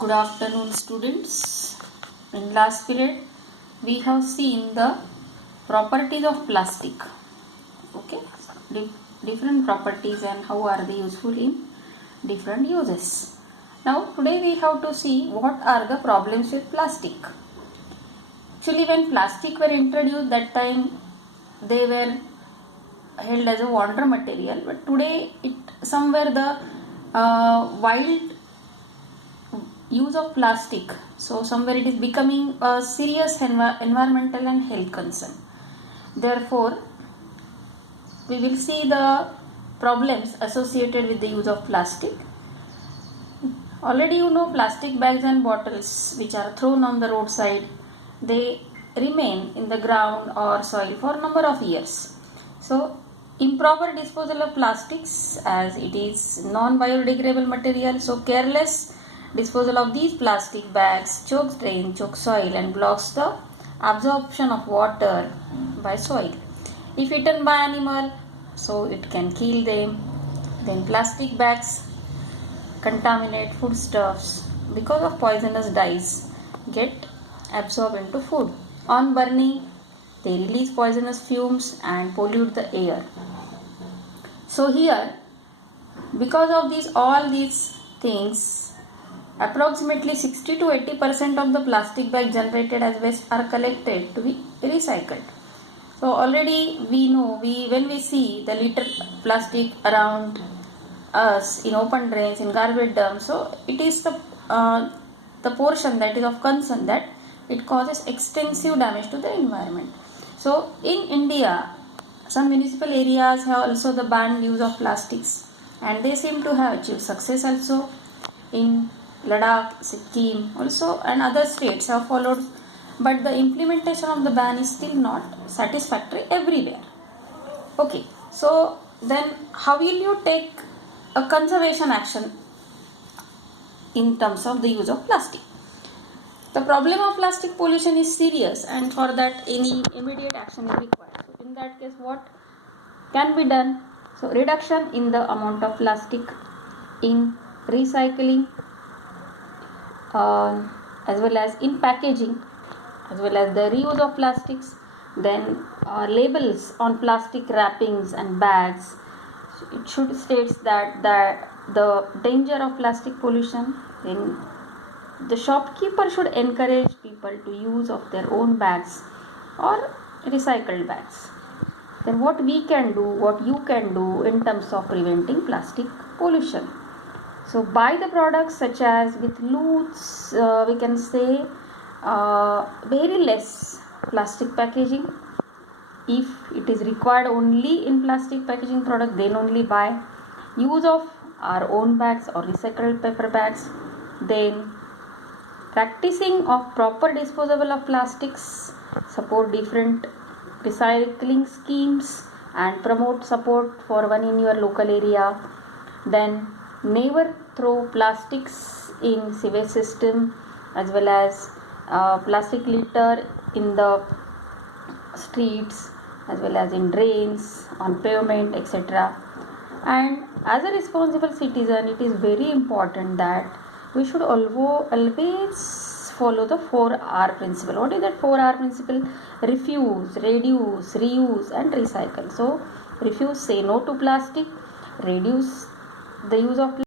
Good afternoon, students. In last period, we have seen the properties of plastic. Okay, different properties and how are they useful in different uses. Now, today we have to see what are the problems with plastic. Actually, when plastic were introduced, that time they were held as a wonder material, but today it somewhere the wild use of plastic, so somewhere it is becoming a serious environmental and health concern. Therefore, we will see the problems associated with the use of plastic. Already you know, plastic bags and bottles which are thrown on the roadside, they remain in the ground or soil for a number of years. So improper disposal of plastics, as it is non-biodegradable material, so careless disposal of these plastic bags chokes drain, chokes soil and blocks the absorption of water by soil. If eaten by animal, so it can kill them. Then plastic bags contaminate foodstuffs because of poisonous dyes get absorbed into food. On burning, they release poisonous fumes and pollute the air. So here, because of all these things, approximately 60 to 80% of the plastic bags generated as waste are collected to be recycled. So already we know, when we see the litter plastic around us in open drains, in garbage dumps, so it is the portion that is of concern that it causes extensive damage to the environment. So in India, some municipal areas have also the banned use of plastics, and they seem to have achieved success also. In Ladakh, Sikkim also, and other states have followed, but the implementation of the ban is still not satisfactory everywhere. Okay, so then how will you take a conservation action in terms of the use of plastic? The problem of plastic pollution is serious, and for that any immediate action is required. So in that case, what can be done? So reduction in the amount of plastic, in recycling, as well as in packaging, as well as the reuse of plastics. Then labels on plastic wrappings and bags, it should states that the danger of plastic pollution. Then the shopkeeper should encourage people to use of their own bags or recycled bags. Then what we can do, what you can do in terms of preventing plastic pollution. So buy the products such as with loose, we can say very less plastic packaging. If it is required only in plastic packaging product, then only buy. Use of our own bags or recycled paper bags. Then practicing of proper disposal of plastics, support different recycling schemes and promote support for one in your local area. Then never throw plastics in sewage system, as well as plastic litter in the streets, as well as in drains, on pavement, etc. And as a responsible citizen, it is very important that we should always follow the 4R principle. What is that 4R principle? Refuse, reduce, reuse and recycle. So refuse, say no to plastic. Reduce the use of